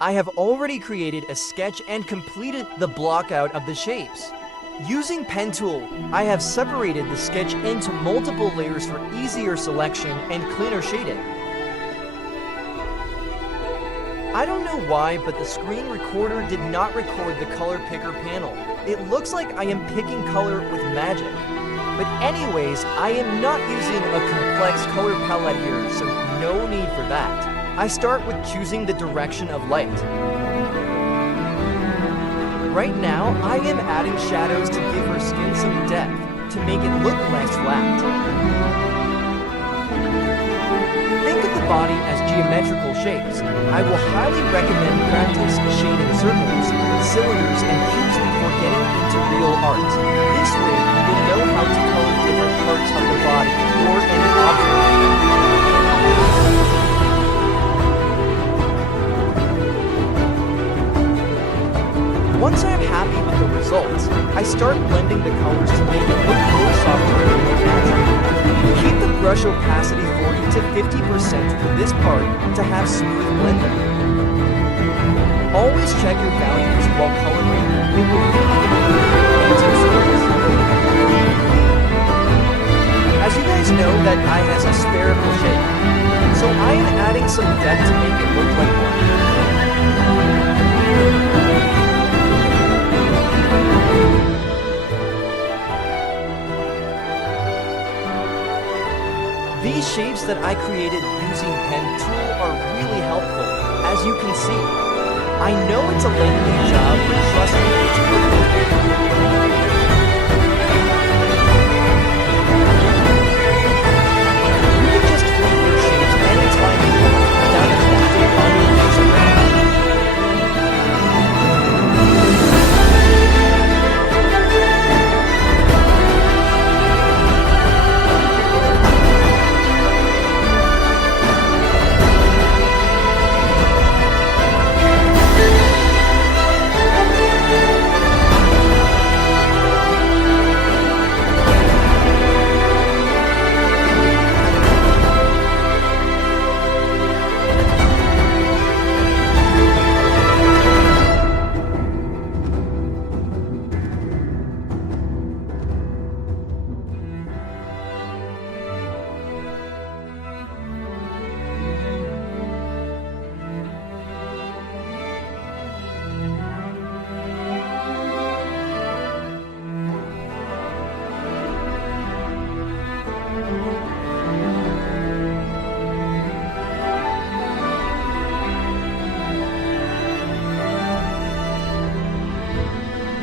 I have already created a sketch and completed the block out of the shapes. Using pen tool, I have separated the sketch into multiple layers for easier selection and cleaner shading. I don't know why, but the screen recorder did not record the color picker panel. It looks like I am picking color with magic. But anyways, I am not using a complex color palette here, so no need for that. I start with choosing the direction of light. Right now, I am adding shadows to give her skin some depth, to make it look less flat. Think of the body as geometrical shapes. I will highly recommend practice shading circles, cylinders, and cubes before getting into real art. This way, you will know how to color different parts of the body or any object. Once I am happy with the results, I start blending the colors to make it look more softer and more natural. Keep the brush opacity 40 to 50% for this part to have smooth blending. Always check your values while coloring. It will into circles. As you guys know, that eye has a spherical shape, so I am adding some depth to make it look like one. These shapes that I created using pen tool are really helpful, as you can see. I know it's a lengthy job, but trust me, it's worth it. You can just tweak your shapes anytime you want, without affecting on your face around.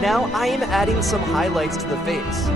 Now I am adding some highlights to the face.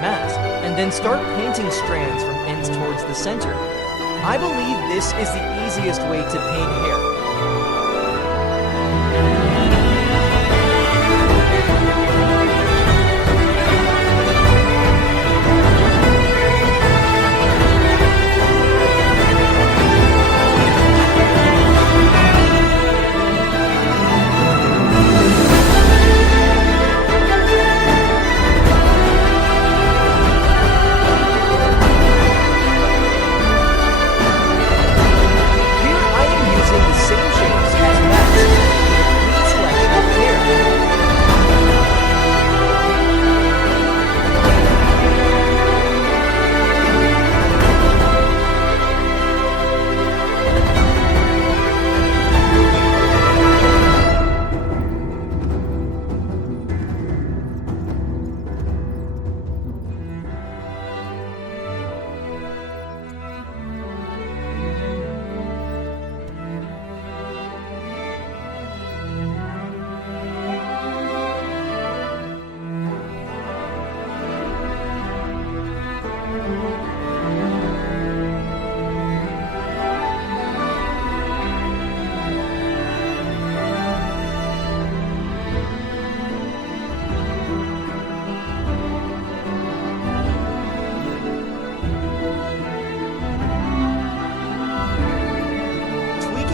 mask, and then start painting strands from ends towards the center. I believe this is the easiest way to paint hair.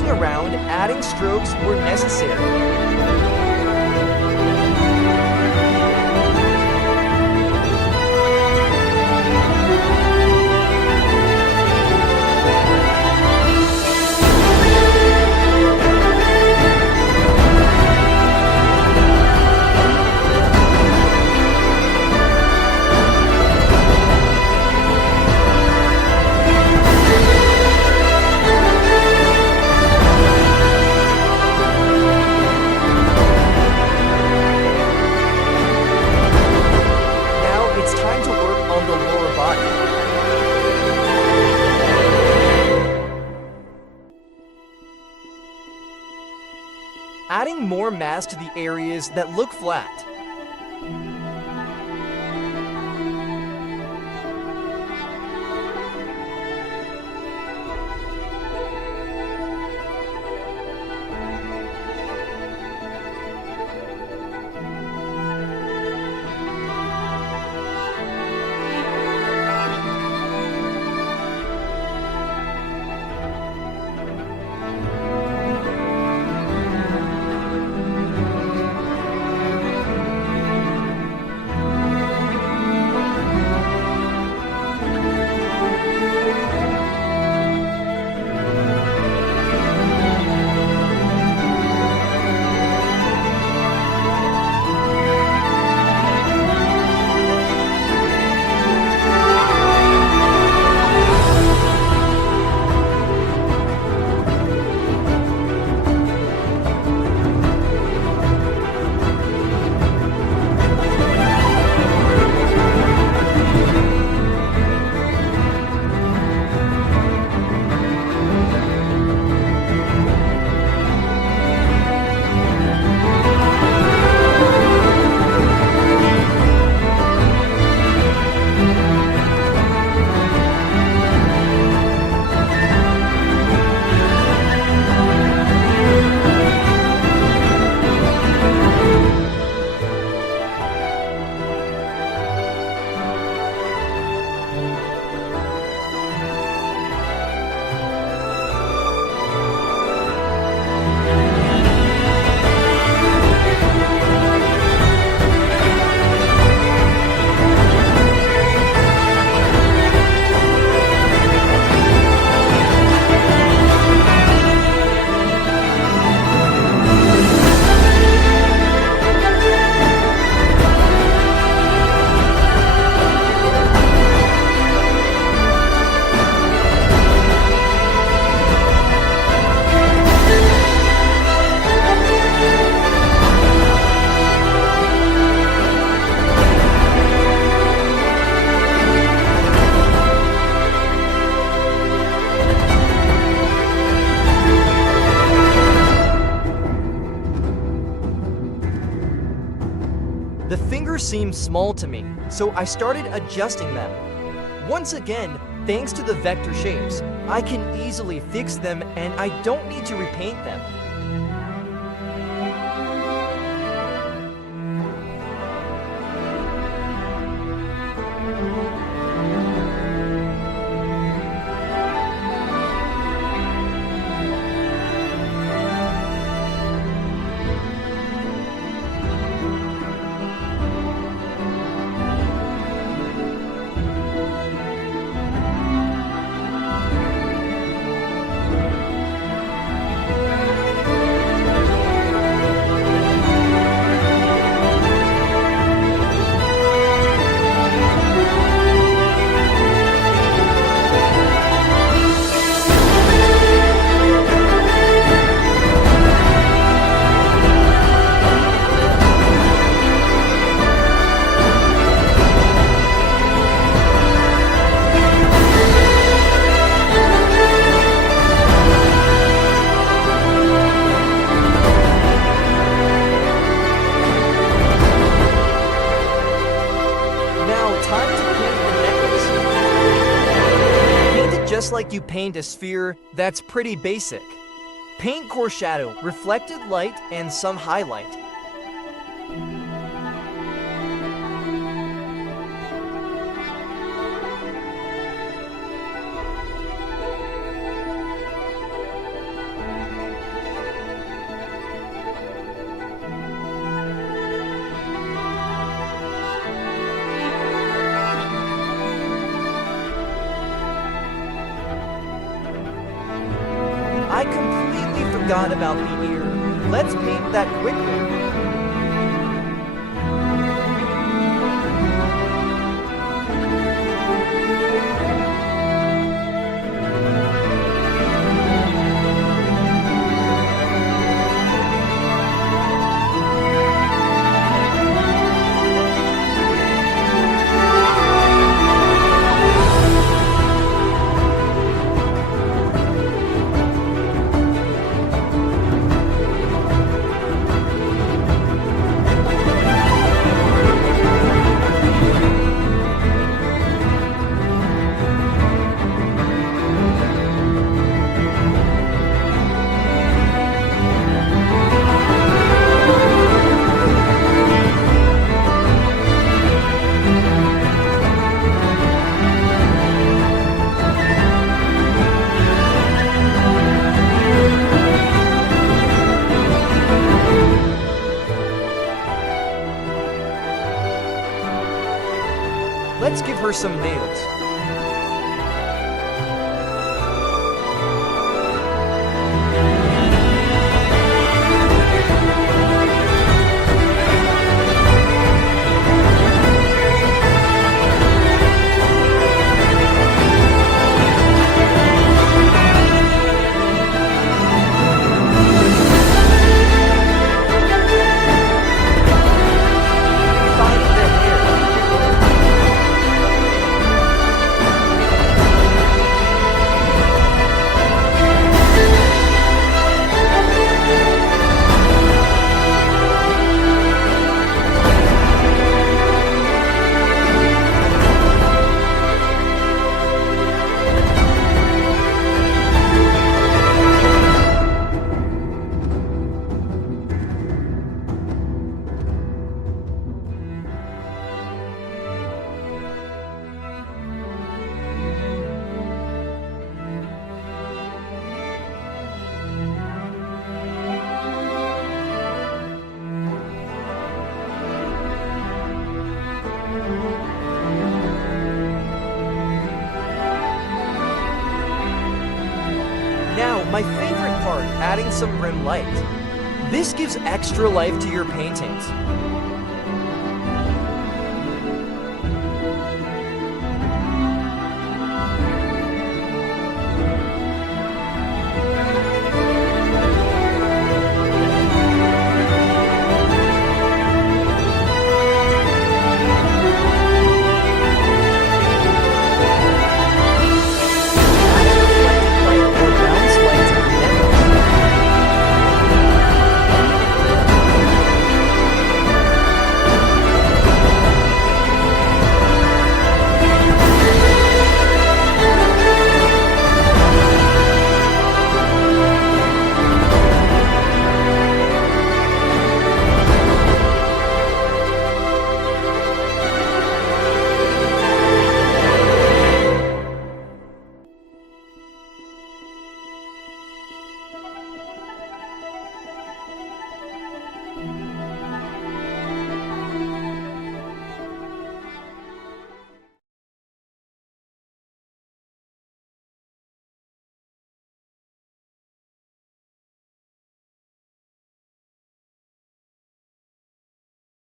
Around, adding strokes were necessary. Adding more mass to the areas that look flat. seemed small to me, so I started adjusting them. Once again, thanks to the vector shapes, I can easily fix them and I don't need to repaint them. Just like you paint a sphere, that's pretty basic. Paint core shadow, reflected light, and some highlight. I completely forgot about the ear. Let's paint that quickly. Let's give her some nails. Now, my favorite part, adding some rim light. This gives extra life to your paintings.